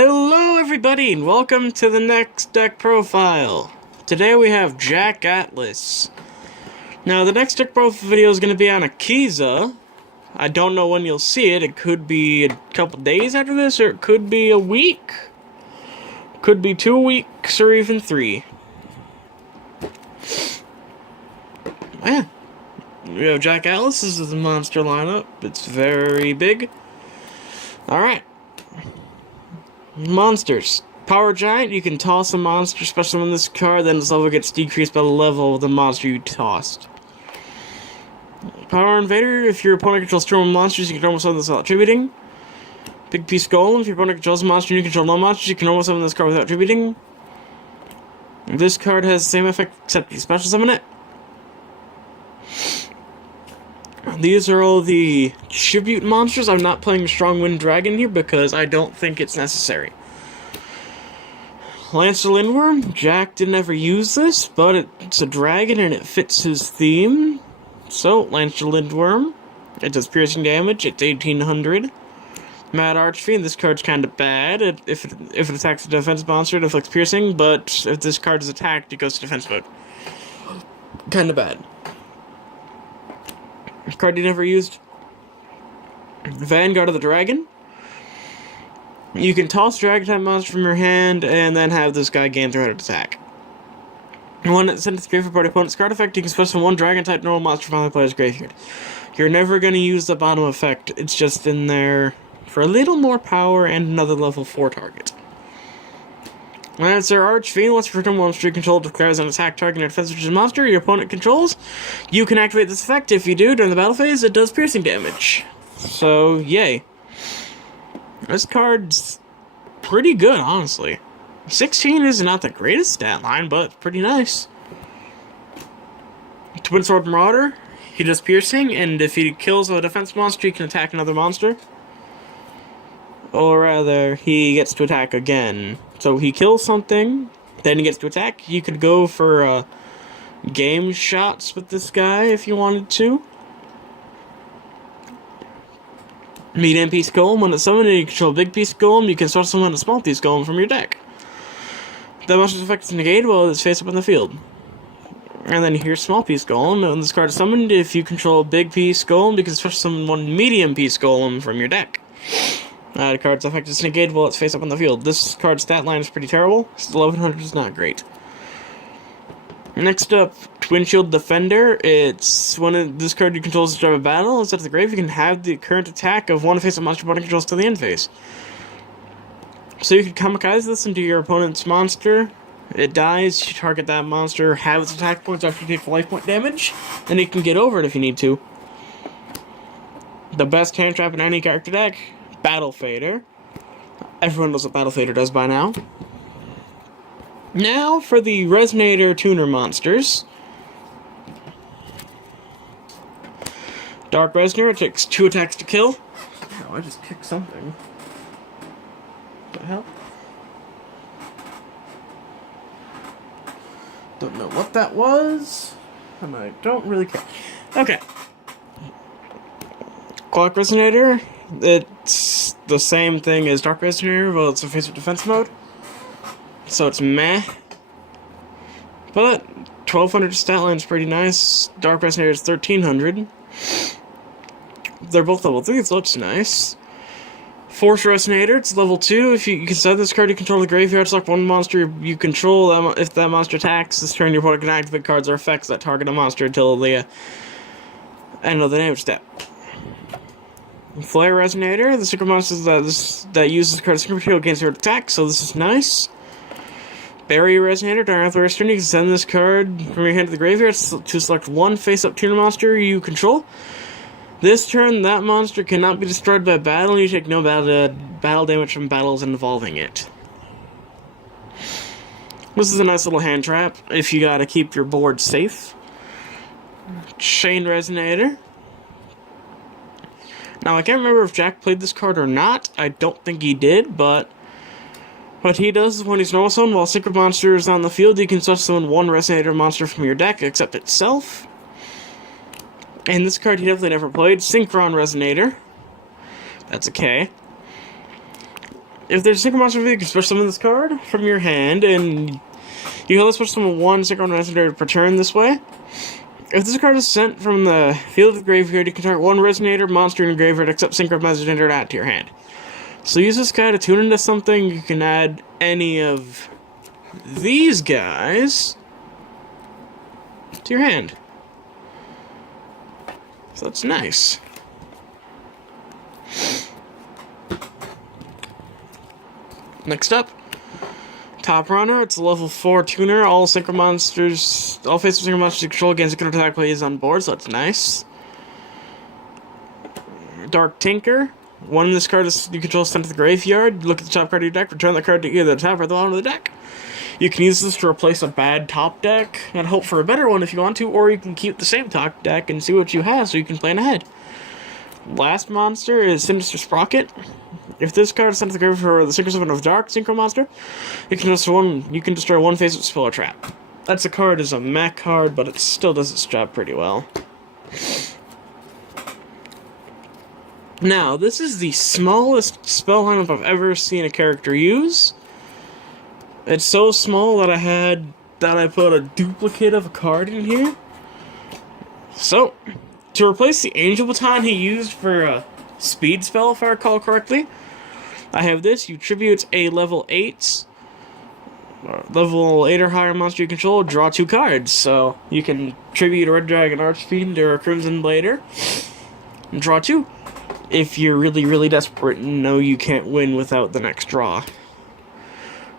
Hello everybody and welcome to the next deck profile. Today we have Jack Atlas. Now the next deck profile video is going to be on Akiza. I don't know when you'll see it. It could be a couple days after this, or it could be a week. Could be 2 weeks or even 3. Yeah. We have Jack Atlas. This is the monster lineup. It's very big. Alright. Monsters. Power Giant, you can toss a monster, especially when this card, then its level gets decreased by the level of the monster you tossed. Power Invader, if your opponent controls 2 or more monsters, you can almost summon this without attributing. Big Piece Golem, if your opponent controls a monster and you control no monsters, you can almost summon this card without attributing. This card has the same effect, except you special summon it. These are all the tribute monsters. I'm not playing Strong Wind Dragon here because I don't think it's necessary. Lancer Lindworm. Jack didn't ever use this, but it's a dragon and it fits his theme. So, Lancer Lindworm. It does piercing damage. It's 1800. Mad Archfiend. This card's kind of bad. If it attacks a defense monster, it inflicts piercing, but if this card is attacked, it goes to defense mode. Kind of bad. Card you never used. Vanguard of the Dragon. You can toss dragon type monster from your hand and then have this guy gain 300 attack. When it's sent to the graveyard party opponent's card effect, you can special one dragon type normal monster from the player's graveyard. You're never going to use the bottom effect. It's just in there for a little more power and another level 4 target. Lancer Archfiend, once you return one monster you control declares an attack target and defensive monster your opponent controls. You can activate this effect. If you do, during the battle phase, it does piercing damage. So, yay. This card's pretty good, honestly. 16 is not the greatest stat line, but pretty nice. Twin Sword Marauder, he does piercing, and if he kills a defense monster, he can attack another monster. Or rather, he gets to attack again. So he kills something, then he gets to attack. You could go for game shots with this guy if you wanted to. Medium Piece Golem, when it's summoned and you control a Big Piece Golem, you can start summon a Small Piece Golem from your deck. That monster's effect is negated while it's face up on the field. And then here's Small Piece Golem. When this card is summoned, if you control a Big Piece Golem, you can special summon one Medium Piece Golem from your deck. The card's effect is negated while it's face up on the field. This card's stat line is pretty terrible. 1100 is not great. Next up, Twin Shield Defender. It's when this card you control is destroyed by battle. Instead of the grave, you can have the current attack of one face-up monster opponent controls to the end phase. So you can kamikaze this into your opponent's monster. It dies, you target that monster, have its attack points after you take life point damage, then you can get over it if you need to. The best hand trap in any character deck. Battle Fader. Everyone knows what Battle Fader does by now. Now for the Resonator Tuner monsters. Dark Resonator takes 2 attacks to kill. Oh, I just kicked something. What the hell? Don't know what that was. And I don't really care. Okay. Clock Resonator. It's the same thing as Dark Resonator, but it's a face-up defense mode. So it's meh. But 1200 stat line is pretty nice. Dark Resonator is 1300. They're both level 3, so it's nice. Force Resonator, it's level 2. If you can set this card, you control the graveyard, select one monster you control. If that monster attacks, this turn your opponent can activate cards or effects that target a monster until the end of the damage step. Flare Resonator, the secret monster that uses the card secret shield against your attack, so this is nice. Barrier Resonator, during after turn, you can send this card from your hand to the graveyard to select one face-up tuner monster you control. This turn, that monster cannot be destroyed by battle, and you take no battle damage from battles involving it. This is a nice little hand trap if you gotta keep your board safe. Chain Resonator. Now, I can't remember if Jack played this card or not. I don't think he did, but what he does is when he's normal summon, while Secret Monster is on the field, you can special summon one Resonator monster from your deck, except itself. And this card he definitely never played, Synchron Resonator. That's a K. If there's a synchro monster, you can special summon this card from your hand, and you can only special summon one synchro resonator per turn this way. If this card is sent from the field of the graveyard, you can target one resonator monster in the graveyard except synchro resonator and add to your hand. So use this guy to tune into something. You can add any of these guys to your hand. So that's nice. Next up, Top Runner. It's a level 4 tuner. All face-up synchro monsters you control against can attack plays on board, so that's nice. Dark Tinker. One of this card is you control sent to the graveyard. Look at the top card of your deck, return the card to either the top or the bottom of the deck. You can use this to replace a bad top deck and hope for a better one if you want to, or you can keep the same top deck and see what you have so you can plan ahead. Last monster is Sinister Sprocket. If this card is sent to the graveyard for the Synchro Summon of Dark Synchro Monster, you can destroy one face-up spell or trap. That's a card is a mech card, but it still does its job pretty well. Now, this is the smallest spell lineup I've ever seen a character use. It's so small that I put a duplicate of a card in here. So, to replace the Angel Baton he used for a speed spell, if I recall correctly, I have this. You tribute a level 8 or higher monster you control, draw 2 cards. So, you can tribute a Red Dragon Archfiend or a Crimson Blader, and draw 2. If you're really, really desperate and know you can't win without the next draw.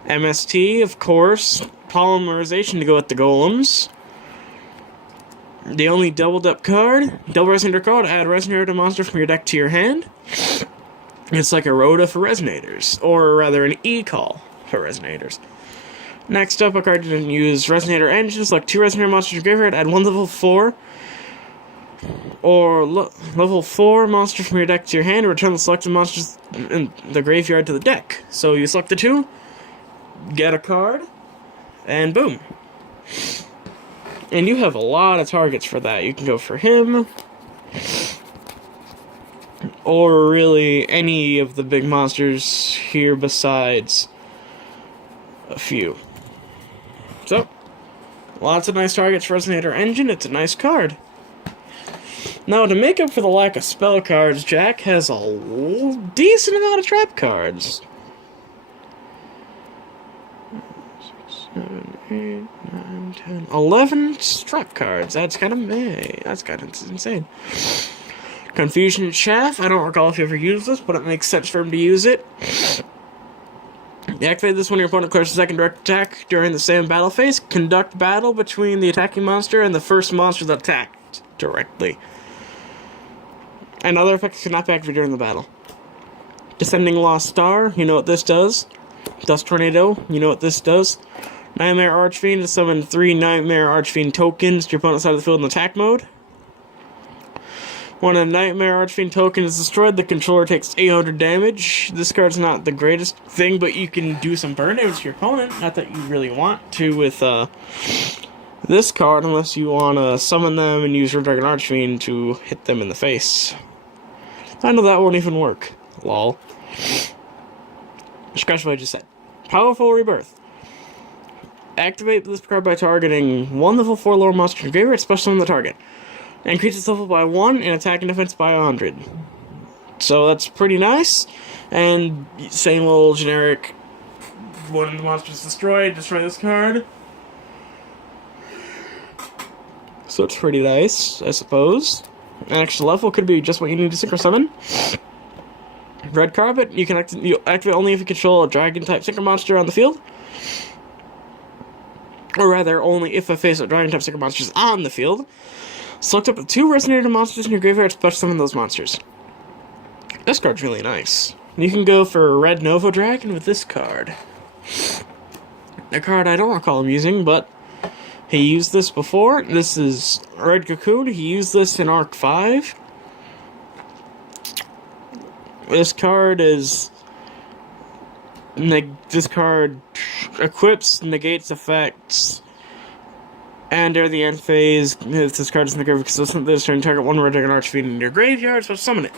MST, of course. Polymerization to go with the golems. The only doubled up card. Double Resonator card. Add Resonator to monster from your deck to your hand. It's like a Rhoda for Resonators. Or rather an E-Call for Resonators. Next up, a card you can use Resonator Engine. Select 2 Resonator monsters in your graveyard. Add 1 level 4. Or level 4 monster from your deck to your hand, or return the selected monsters in the graveyard to the deck. So you select the 2, get a card, and boom. And you have a lot of targets for that. You can go for him, or really any of the big monsters here besides a few. So, lots of nice targets for Resonator Engine. It's a nice card. Now, to make up for the lack of spell cards, Jack has a decent amount of trap cards. 6, 7, 8, 9, 10, 11 trap cards. That's kind of insane. Confusion Chaff. I don't recall if you ever used this, but it makes sense for him to use it. You activate this when your opponent clears a second direct attack during the same battle phase. Conduct battle between the attacking monster and the first monster that attacked directly. And other effects cannot be activated during the battle. Descending Lost Star, you know what this does. Dust Tornado, you know what this does. Nightmare Archfiend, summon 3 Nightmare Archfiend tokens to your opponent's side of the field in attack mode. When a Nightmare Archfiend token is destroyed, the controller takes 800 damage. This card's not the greatest thing, but you can do some burn damage to your opponent. Not that you really want to with this card, unless you want to summon them and use Red Dragon Archfiend to hit them in the face. I know that won't even work. Lol. Scratch what I just said. Powerful Rebirth. Activate this card by targeting 1 level 4 lower monster in your graveyard, special summon the target. Increase its level by 1 and attack and defense by 100. So that's pretty nice. And same old generic, one of the monsters destroyed, destroy this card. So it's pretty nice, I suppose. An extra level could be just what you need to synchro summon. Red Carpet, you activate only if you control a dragon-type synchro monster on the field. Or rather, only if a face-up dragon-type synchro monster is on the field. Select up to 2 Resonator monsters in your graveyard, special summon those monsters. This card's really nice. You can go for Red Nova Dragon with this card. A card I don't recall him using, but he used this before. This is Red Cocoon. He used this in Arc 5. This card is... This card equips, negates effects, and during the end phase, if this card is in the graveyard consistent, this turn target 1 Red Dragon Archfiend in your graveyard, so summon it.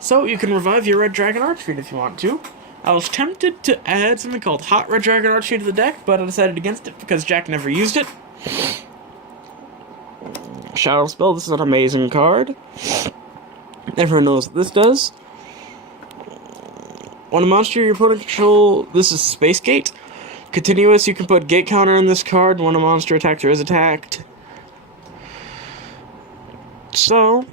So you can revive your Red Dragon Archfiend if you want to. I was tempted to add something called Hot Red Dragon Archie to the deck, but I decided against it because Jack never used it. Shadow Spell, this is an amazing card. Everyone knows what this does. When a monster your opponent control, this is Space Gate. Continuous, you can put gate counter on this card when a monster attacks or is attacked. So,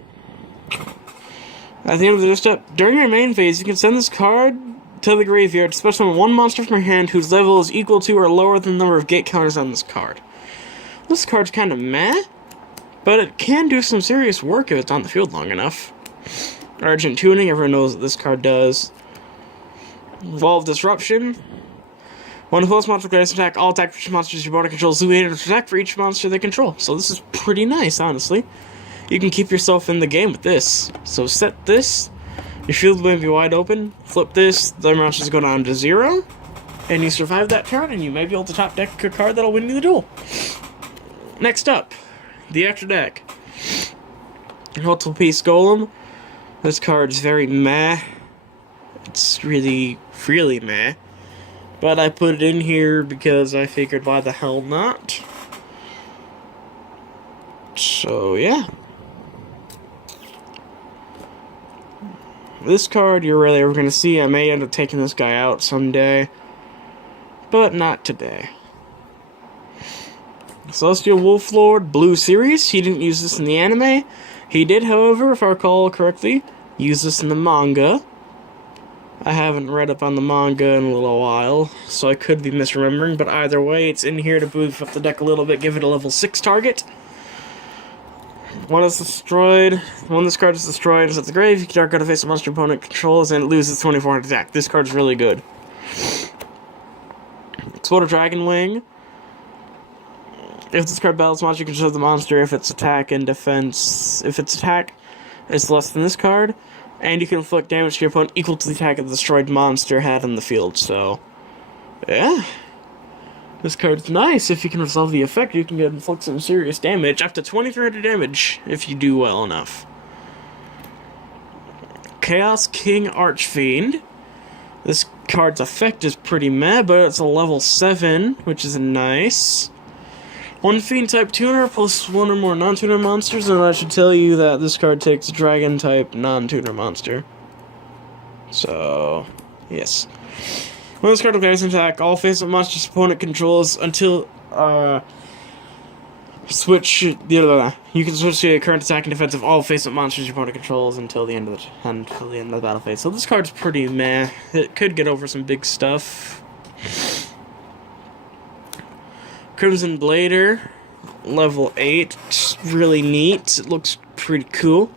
at the end of the step, during your main phase, you can send this card to the graveyard to special summon one monster from your hand whose level is equal to or lower than the number of gate counters on this card. This card's kind of meh, but it can do some serious work if it's on the field long enough. Urgent Tuning, everyone knows what this card does. Evolve Disruption. When a close monster declares attack, all attack for each monsters your opponent controls do 800 attack for each monster they control. So this is pretty nice, honestly. You can keep yourself in the game with this. So set this, your field will be wide open, flip this, the monsters go down to 0, and you survive that turn, and you may be able to top deck a card that'll win you the duel. Next up, the extra deck. Multiple Piece Golem. This card is very meh. It's really, really meh. But I put it in here because I figured why the hell not. So, yeah. This card you're really ever going to see. I may end up taking this guy out someday. But not today. Celestial Wolf Lord, Blue Series. He didn't use this in the anime. He did, however, if I recall correctly, use this in the manga. I haven't read up on the manga in a little while, so I could be misremembering, but either way, it's in here to boost up the deck a little bit, give it a level 6 target. When it's destroyed, when this card is destroyed, it's at the grave, you can target a face a monster opponent controls, and it loses 2400 attack. This card's really good. Explode a Dragon Wing. If this card battles monster, you can control the monster if its attack and defense. If its attack is less than this card, and you can inflict damage to your opponent equal to the attack of the destroyed monster had on the field. So, yeah. This card's nice. If you can resolve the effect, you can inflict some serious damage. Up to 2300 damage if you do well enough. Chaos King Archfiend. This card's effect is pretty meh, but it's a level 7, which is nice. One Fiend type tuner plus one or more non-tuner monsters, and I should tell you that this card takes a Dragon type non-tuner monster. So, yes. When this card declares an attack, all face-up monsters opponent controls until, switch, you can switch to a current attack and defense of all face-up monsters your opponent controls until the end of the battle phase. So this card's pretty meh. It could get over some big stuff. Crimson Blader, level 8, it's really neat. It looks pretty cool.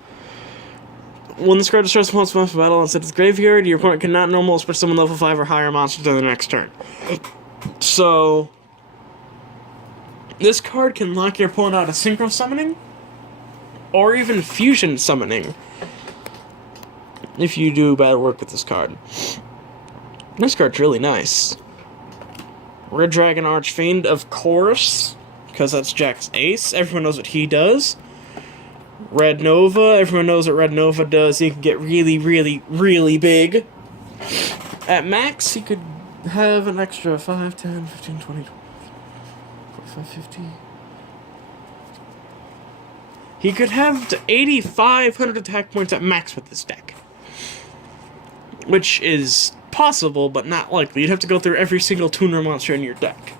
When this card destroys opponent's monster battle and sets its graveyard, your opponent cannot normal special summon level 5 or higher monsters on the next turn. So, this card can lock your opponent out of synchro summoning, or even fusion summoning, if you do bad work with this card. This card's really nice. Red Dragon Archfiend, of course, because that's Jack's ace. Everyone knows what he does. Red Nova, everyone knows what Red Nova does. He can get really, really, really big. At max, he could have an extra 5, 10, 15, 20, 45, 50. He could have to 8,500 attack points at max with this deck. Which is possible, but not likely. You'd have to go through every single tuner monster in your deck.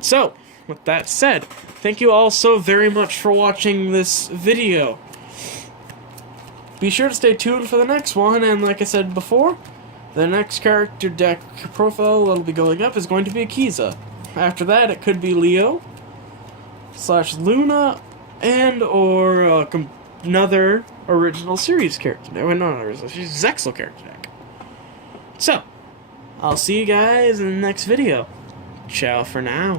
So, with that said, thank you all so very much for watching this video. Be sure to stay tuned for the next one, and like I said before, the next character deck profile that'll be going up is going to be Akiza. After that, it could be Leo, / Luna, and or another original series character. No, not original, she's Zexal character deck. So, I'll see you guys in the next video. Ciao for now.